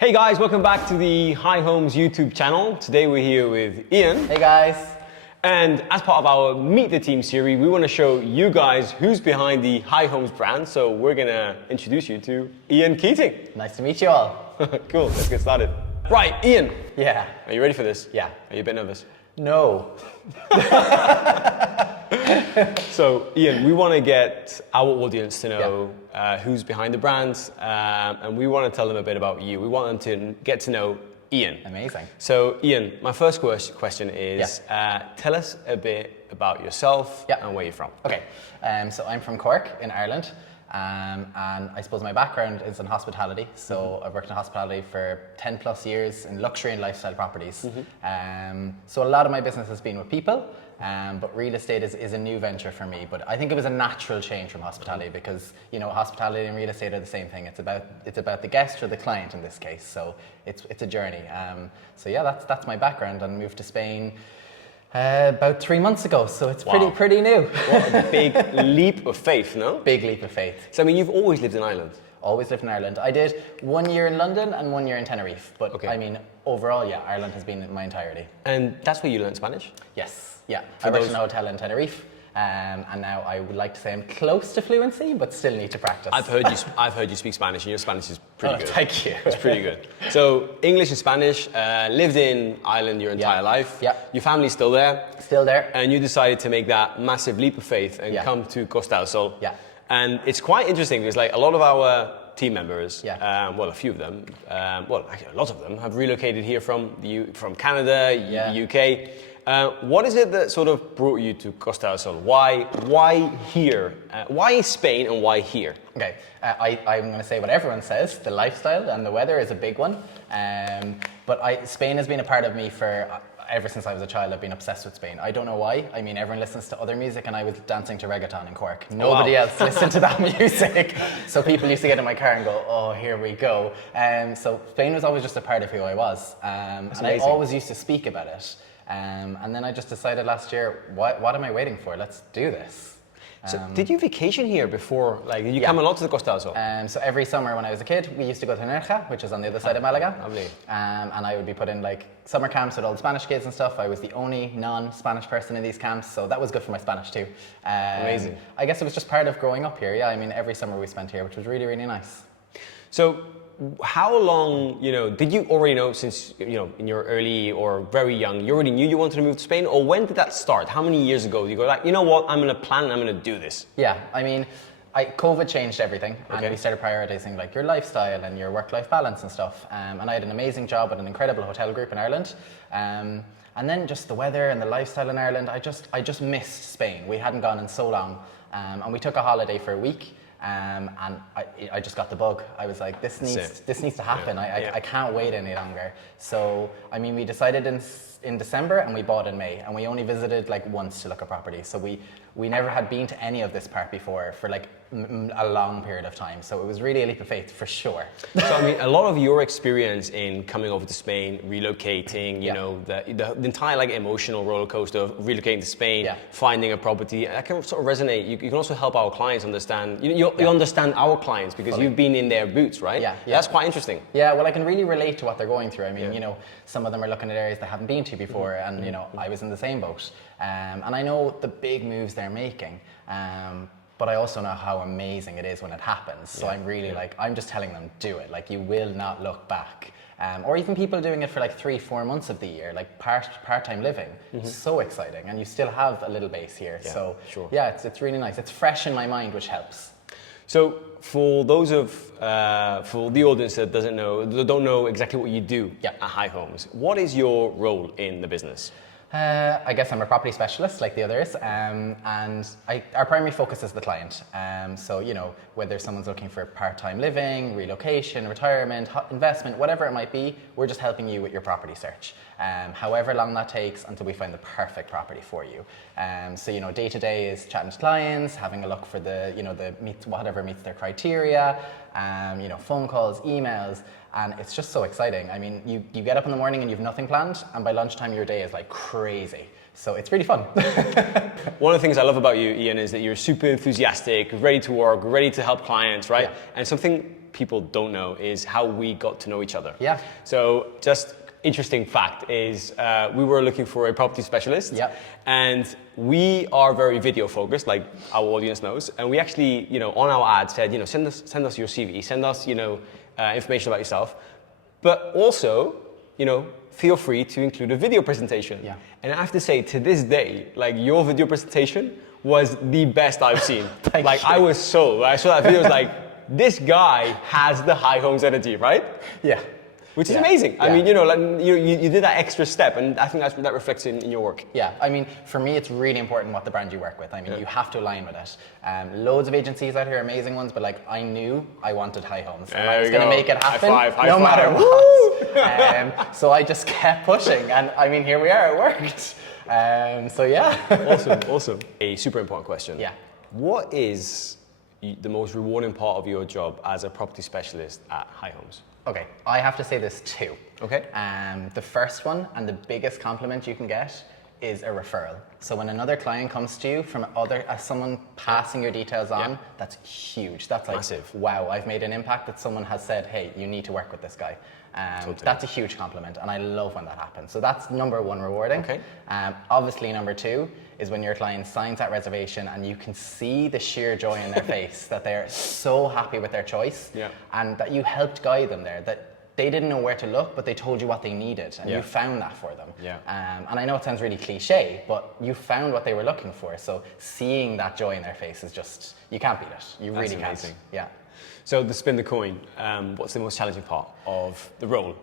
Hey guys, welcome back to the High Homes YouTube channel. Today we're here with Ian. Hey guys. And as part of our Meet the Team series, we want to show you guys who's behind the High Homes brand. So we're going to introduce you to Ian Keating. Nice to meet you all. Cool, let's get started. Right, Ian. Yeah. Are you ready for this? Yeah. Are you a bit nervous? No. So, Ian, we want to get our audience to know who's behind the brand, and we want to tell them a bit about you. We want them to get to know Ian. Amazing. So, Ian, my first question is, tell us a bit about yourself and where you're from. Okay, so I'm from Cork in Ireland, and I suppose my background is in hospitality. So I've worked in hospitality for 10 plus years in luxury and lifestyle properties. So a lot of my business has been with people. But real estate is a new venture for me. But I think it was a natural change from hospitality because, you know, hospitality and real estate are the same thing. It's about the guest or the client in this case. So it's a journey. So yeah, that's my background. And moved to Spain about 3 months ago. So it's pretty new. What a big leap of faith, no? Big leap of faith. So I mean, you've always lived in Ireland. Always lived in Ireland. I did 1 year in London and 1 year in Tenerife. But I mean, overall, yeah, Ireland has been my entirety. And that's where you learned Spanish? Yes. Yeah, I worked in a hotel in Tenerife, and now I would like to say I'm close to fluency, but still need to practice. I've heard you speak Spanish, and your Spanish is pretty good. Thank you. It's pretty good. So English and Spanish. Lived in Ireland your entire life. Yeah. Your family's still there. Still there. And you decided to make that massive leap of faith and come to Costa del Sol. Yeah. And it's quite interesting because, like, a lot of our team members, well, a few of them, well, actually a lot of them have relocated here from Canada, UK. What is it that sort of brought you to Costa del Sol? Why here? Why Spain and why here? Okay, I'm going to say what everyone says. The lifestyle and the weather is a big one. But Spain has been a part of me for ever since I was a child. I've been obsessed with Spain. I don't know why. I mean, everyone listens to other music and I was dancing to reggaeton in Cork. Nobody else listened to that music. So people used to get in my car and go, oh, here we go. So Spain was always just a part of who I was. And I always used to speak about it. And then I just decided last year, what am I waiting for? Let's do this. So did you vacation here before? Like, did you come a lot to the Costa del Sol? So every summer when I was a kid, we used to go to Nerja, which is on the other side of Malaga. Lovely. And I would be put in like summer camps with all the Spanish kids and stuff. I was the only non-Spanish person in these camps, so that was good for my Spanish too. Amazing. I guess it was just part of growing up here. Yeah, I mean, every summer we spent here, which was really, really nice. So how long, did you already know since, in your early or very young, you already knew you wanted to move to Spain? Or when did that start? How many years ago did you go like, you know what, I'm going to plan and I'm going to do this? Yeah, I mean, COVID changed everything. And we started prioritizing like your lifestyle and your work-life balance and stuff. And I had an amazing job at an incredible hotel group in Ireland. And then just the weather and the lifestyle in Ireland, I just missed Spain. We hadn't gone in so long. And we took a holiday for a week. And I just got the bug. I was like, this needs to happen. I can't wait any longer. So, I mean, we decided in December and we bought in May, and we only visited like once to look at property. So we never had been to any of this part before for like a long period of time. So it was really a leap of faith for sure. So I mean, a lot of your experience in coming over to Spain, relocating, the entire like emotional roller coaster of relocating to Spain, finding a property, that can sort of resonate. You can also help our clients understand. You understand our clients because you've been in their boots, right? Yeah. That's quite interesting. Yeah. Well, I can really relate to what they're going through. I mean, some of them are looking at areas they haven't been to before, and I was in the same boat. And I know the big moves they're making. But I also know how amazing it is when it happens. So I'm really I'm just telling them, do it. Like, you will not look back. Or even people doing it for like 3-4 months of the year, like part-time living. So exciting. And you still have a little base here. Yeah, so sure. Yeah, it's really nice. It's fresh in my mind, which helps. So for those for the audience that don't know exactly what you do at High Homes, what is your role in the business? I guess I'm a property specialist like the others, and our primary focus is the client. So, whether someone's looking for part-time living, relocation, retirement, investment, whatever it might be, we're just helping you with your property search. However long that takes until we find the perfect property for you. So, day to day is chatting to clients, having a look for whatever meets their criteria, phone calls, emails. And it's just so exciting. I mean, you get up in the morning and you've nothing planned, and by lunchtime your day is like crazy. So it's really fun. One of the things I love about you, Ian, is that you're super enthusiastic, ready to work, ready to help clients, right? Yeah. And something people don't know is how we got to know each other. Yeah. So just interesting fact is we were looking for a property specialist. Yeah. And we are very video focused, like our audience knows. And we actually, on our ad said, send us your CV, send us, information about yourself. But also, feel free to include a video presentation. Yeah. And I have to say, to this day, like your video presentation was the best I've seen. Thank you. I was sold. I saw that video, I was like, this guy has the high homes energy, right? Yeah. Which is amazing. Yeah. I mean, you did that extra step, and I think that reflects in your work. Yeah, I mean, for me, it's really important what the brand you work with. I mean, you have to align with it. Loads of agencies out here, amazing ones, but like, I knew I wanted high homes. And I was going to make it happen, high five. no matter what. So I just kept pushing, and I mean, here we are, it worked. So yeah. Awesome. A super important question. Yeah. What is the most rewarding part of your job as a property specialist at High Homes? Okay, I have to say there's two. Okay. The first one and the biggest compliment you can get is a referral. So when another client comes to you from someone passing your details on, that's huge. That's like, massive. Wow, I've made an impact that someone has said, hey, you need to work with this guy. Totally. That's a huge compliment, and I love when that happens. So that's number one, rewarding. Okay. Obviously, number two is when your client signs that reservation and you can see the sheer joy in their face that they're so happy with their choice, and that you helped guide them there, that they didn't know where to look, but they told you what they needed, and you found that for them. Yeah. And I know it sounds really cliche, but you found what they were looking for. So seeing that joy in their face is just, you can't beat it. You really can't. Yeah. So to spin the coin, what's the most challenging part of the role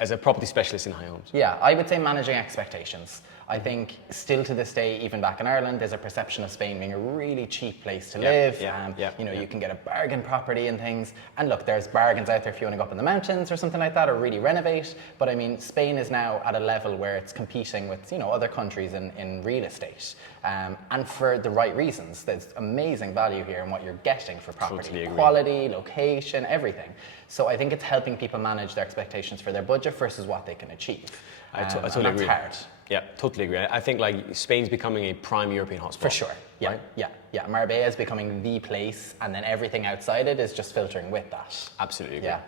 as a property specialist in High Homes? Yeah, I would say managing expectations. I think still to this day, even back in Ireland, there's a perception of Spain being a really cheap place to live. You can get a bargain property and things. And look, there's bargains out there if you want to go up in the mountains or something like that, or really renovate. But I mean, Spain is now at a level where it's competing with other countries in real estate. And for the right reasons. There's amazing value here in what you're getting for property. Totally agree. Quality, location, everything. So I think it's helping people manage their expectations for their budget versus what they can achieve. I totally and agree. That's hard. Yeah, totally agree. I think like Spain's becoming a prime European hotspot. For sure. Yeah, right? yeah. Marbella is becoming the place, and then everything outside it is just filtering with that. Absolutely agree. Yeah.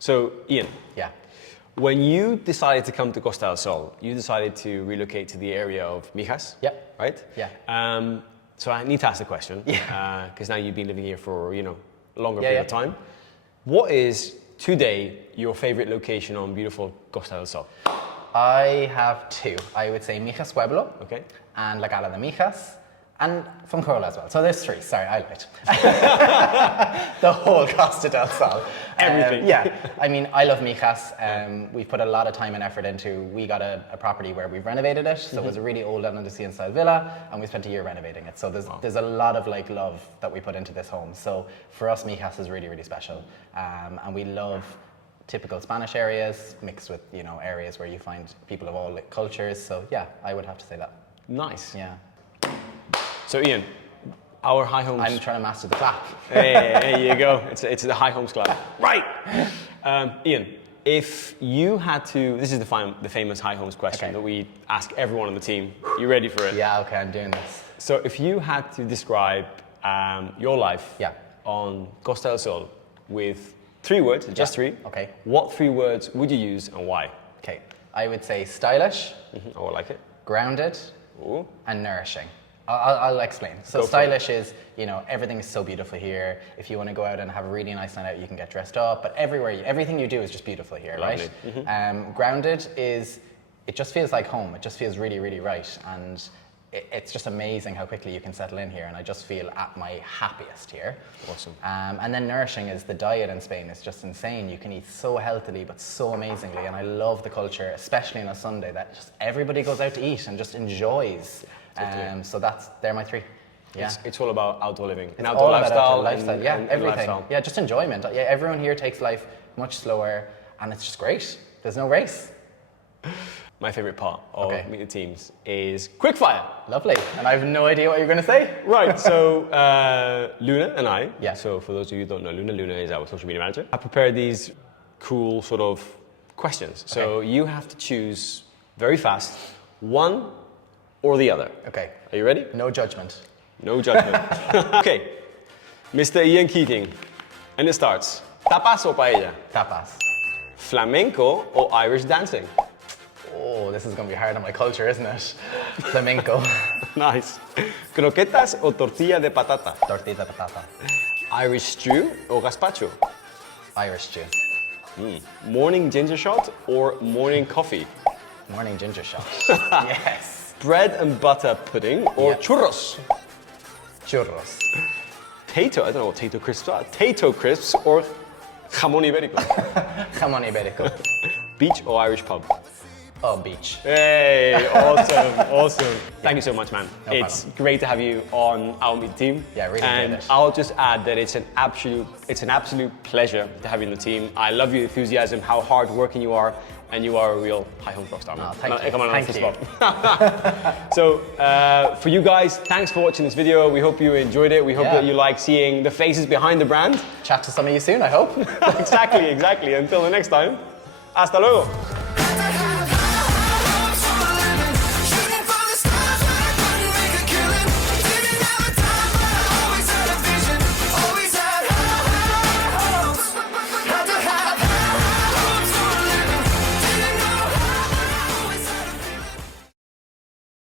So Ian. Yeah. When you decided to come to Costa del Sol, you decided to relocate to the area of Mijas. Yep. Right? Yeah. So I need to ask the question. Yeah. Because now you've been living here for a longer period of time. What is today your favorite location on beautiful Costa del Sol? I have two. I would say Mijas Pueblo. Okay. And La Cala de Mijas. And Fuengirola as well. So there's three. Sorry, I lied. The whole Costa del Sol. Everything. I mean, I love Mijas. We've put a lot of time and effort into, we got a property where we've renovated it. So it was a really old Andalusian style villa, and we spent a year renovating it. So there's a lot of love that we put into this home. So for us, Mijas is really, really special. And we love typical Spanish areas mixed with, areas where you find people of all cultures. So yeah, I would have to say that. Nice. Yeah. So Ian, our High Homes. I'm trying to master the clap. Hey, there you go. It's the High Homes Club. Right. Ian, if you had to, this is the famous High Homes question that we ask everyone on the team. You ready for it? Yeah, okay, I'm doing this. So if you had to describe your life on Costa del Sol with 3 words, just 3. Okay. What 3 words would you use and why? Okay, I would say stylish, Oh, I like it. grounded, Ooh. and nourishing. I'll explain. So stylish is, everything is so beautiful here. If you want to go out and have a really nice night out, you can get dressed up. But everything you do is just beautiful here, Lovely. right? Grounded is, it just feels like home. It just feels really, really right. And it's just amazing how quickly you can settle in here. And I just feel at my happiest here. Awesome. And then nourishing is the diet in Spain is just insane. You can eat so healthily, but so amazingly. And I love the culture, especially on a Sunday, that just everybody goes out to eat and just enjoys. Totally. So they're my 3. Yeah. It's all about outdoor living. It's and outdoor all about lifestyle. outdoor lifestyle. And, yeah, and everything. lifestyle. Yeah, just enjoyment. Yeah, everyone here takes life much slower, and it's just great. There's no race. My favorite part of Meet the Teams is quickfire. Lovely. And I have no idea what you're going to say. Right, so Luna and I, Yeah. so for those of you who don't know Luna is our social media manager, I prepared these cool sort of questions. So you have to choose very fast, one or the other. Okay. Are you ready? No judgment. No judgment. Okay, Mr. Ian Keating, and it starts. Tapas o paella? Tapas. Flamenco o Irish dancing? Oh, this is going to be hard on my culture, isn't it? Flamenco. Nice. Croquetas o tortilla de patata? Tortilla de patata. Irish stew o gazpacho? Irish stew. Morning ginger shot or morning coffee? Morning ginger shot. Yes. Bread and butter pudding or churros? Churros. Tato, I don't know what Tato crisps are. Tato crisps or jamón ibérico? Jamón ibérico. Beach or Irish pub? Oh, beach. Hey, awesome, awesome. Thank you so much, man. No It's problem. great to have you on our Meet team. Yeah, really And enjoyed it. I'll just add that it's an absolute pleasure to have you in the team. I love your enthusiasm, how hard working you are, and you are a real high home rock star, man. Oh, thank you. Come on, Thank fist you. bump. So, for you guys, thanks for watching this video. We hope you enjoyed it. We hope Yeah. that you like seeing the faces behind the brand. Chat to some of you soon, I hope. Exactly. Until the next time, hasta luego.